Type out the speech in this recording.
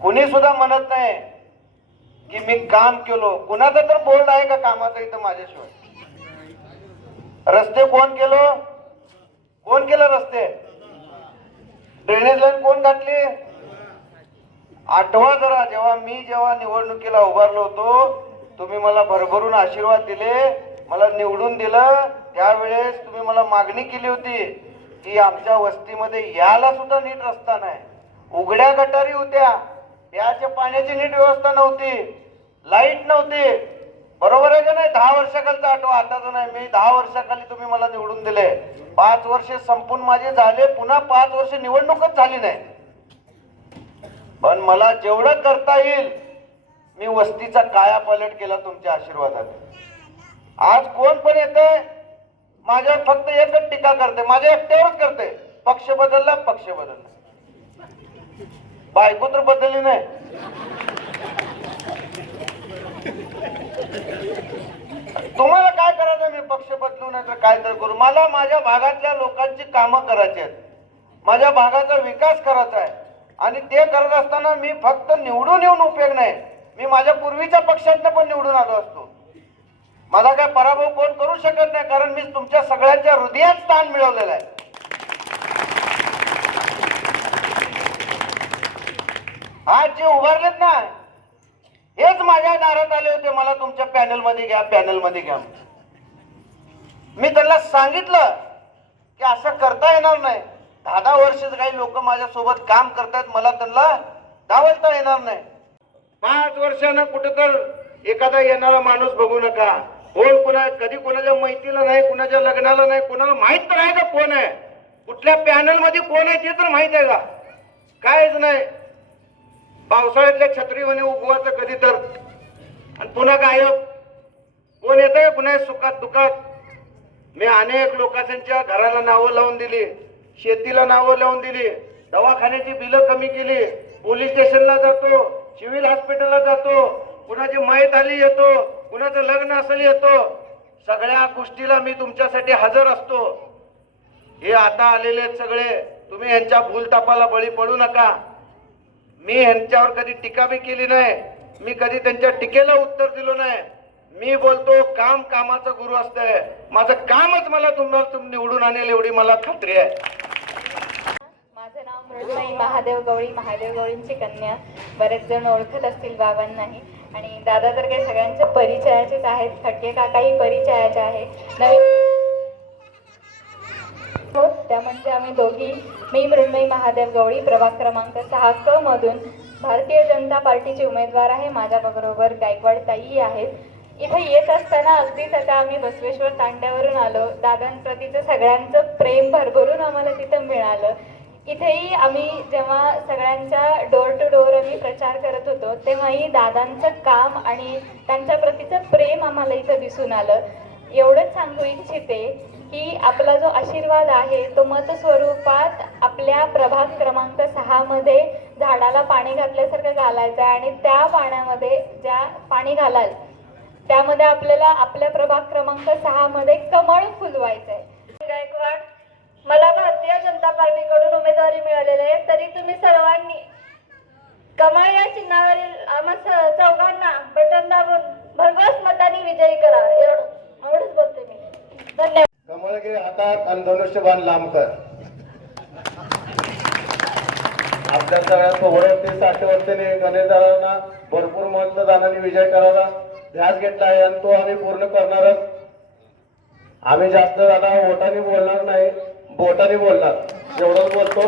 कुणी सुद्धा म्हणत नाही की मी काम केलो. कुणाचा तर बोर्ड आहे का कामाचा इथं माझ्याशिवाय? रस्ते कोण केलं रस्ते? ड्रेनेज लाईन कोण घातली? आठवा जरा, जेव्हा निवडणुकीला उभारलो होतो, तुम्ही मला भरभरून आशीर्वाद दिले, मला निवडून दिलं. त्यावेळेस तुम्ही मला मागणी केली होती की आमच्या वस्तीमध्ये याला सुद्धा नीट रस्ता नाही, उघड्या गटारी होत्या, प्याच्या पाण्याची नीट व्यवस्था नव्हती, लाईट नव्हती. बरोबर आहे का नाही? 10 वर्षाखालचा आठवा, आताच नाही. मी 10 वर्षाखाली तुम्ही मला निवडून दिले. 5 वर्ष संपून माझे झाले, पुन्हा 5 वर्ष निवडणूकच झाली नाही. पण मला जेवढं करता येईल मी वस्तीचा कायापालट केला तुमच्या आशीर्वादाने. आज कोण पण येते माझ्यावर फक्त एकच टीका करते, माझ्या एकट्यावरच करते, पक्ष बदलला. बायको तर बदलली नाही. तुम्हाला काय करायचं? मी पक्ष बदलू नाही तर काय तर करू. मला माझ्या भागातल्या लोकांची कामं करायची आहेत, माझ्या भागाचा विकास करायचा आहे. आणि ते करत असताना मी फक्त निवडून येऊन उपयोग नाही, मी माझ्या पूर्वीच्या पक्षातनं पण निवडून आलो असतो. माझा काय पराभव कोण करू शकत नाही, कारण मी तुमच्या सगळ्यांच्या हृदयात स्थान मिळवलेलं आहे. आज जे उभारलेत ना, हेच माझ्या दारात आले होते, मला तुमच्या पॅनलमध्ये घ्या. मी त्यांना सांगितलं की असं करता येणार नाही. 10 वर्ष काही लोक माझ्यासोबत काम करतायत, मला त्यांना डावलता येणार नाही. 5 वर्षानं कुठं तर एखादा येणारा माणूस बघू नका. कधी कोणाच्या मैत्रीला नाही, कुणाच्या लग्नाला नाही. कोणाला माहित तर आहे का कोण आहे, कुठल्या पॅनल मध्ये कोण आहे ते तर माहित आहे का? कायच नाही. पावसाळ्यातल्या छत्री म्हणे उगवायचं कधी तर, आणि पुन्हा गायब. कोण येत आहे पुन्हा सुखात दुखात? मी अनेक लोकांच्या घराला नावं लावून दिली, शेतीला नावं लावून दिली, दवाखान्याची बिलं कमी केली, पोलीस स्टेशनला जातो, सिव्हिल हॉस्पिटलला जातो, कुणाची मयत आली येतो, कुणाचं लग्न असेल येतो. सगळ्या गोष्टीला मी तुमच्यासाठी हजर असतो. हे आता आलेले आहेत सगळे, तुम्ही यांच्या भूलतापाला बळी पडू नका. मी यांच्यावर कधी टीका बी केली नाही, मी कधी त्यांच्या टीकेला उत्तर दिलो नाही. मी बोलतो काम कामाचा गुरु असतंय. माझं कामच मला तुम्हाला निवडून आणेल एवढी मला खात्री आहे. माझं नाव मृण्मयी महादेव गवळींची कन्या. बरेच जण ओळखत असतील बाबांनाही. आणि दादा तर काही सगळ्यांच्या परिचयाचेच आहेत, खटके काकाही परिचयाचे आहे. नवीन त्या म्हणजे आम्ही दोघी. मी मृण्मयी महादेव गवळी, प्रभाग क्रमांक 6 मधून भारतीय जनता पार्टीचे उमेदवार आहे. माझ्याबरोबर गायकवाड ताई आहेत. इथे येत असताना अगदीच आता आम्ही बसवेश्वर तांड्यावरून आलो. दादांप्रतीचं सगळ्यांचं प्रेम भरभरून आम्हाला तिथं मिळालं. इथेही आम्ही जेव्हा सगळ्यांच्या डोर टू डोर आम्ही प्रचार करत होतो, तेव्हाही दादांचं काम आणि त्यांच्या प्रतीचं प्रेम आम्हाला इथं दिसून आलं. एवढंच सांगू इच्छिते की आपला जो आशीर्वाद आहे तो मतस्वरूपात आपल्या प्रभाग क्रमांक 6 मध्ये झाडाला पाणी घातल्यासारखं घालायचं आहे. आणि त्या पाण्यामध्ये ज्या पाणी घालाल त्यामध्ये आपल्याला आपल्या प्रभाग क्रमांक 6 मध्ये कमळ फुलवायचं आहे. गायकवाड, मला भारतीय जनता पार्टीकडून उमेदवारी मिळालेली आहे. तरी तुम्ही सर्वांनी कमळ या चिन्हावरील आम्हा चौघांना बटन दाबून भरघोस मतांनी विजयी करा. एवढंच बोलते मी. धन्यवाद. कमळ घे हातात आणि धनुष्यबाण लांब कर. आपल्या सगळ्या 60 वर्षांनी गणेशदारांना भरपूर मतदानाने विजय करावा ध्यास घेतला आहे आणि तो आम्ही पूर्ण करणारच. आम्ही जास्त दादा वोटाने बोलणार नाही, बोटाने बोलणार. एवढंच बोलतो.